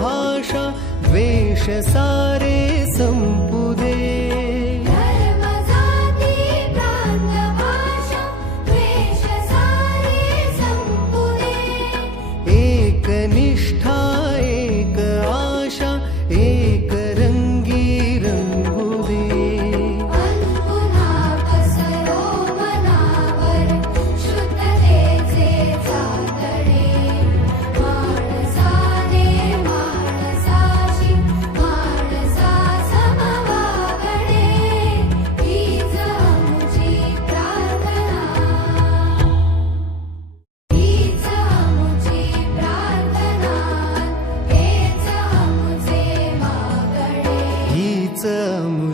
भाषा द्वेष सारे संपुदे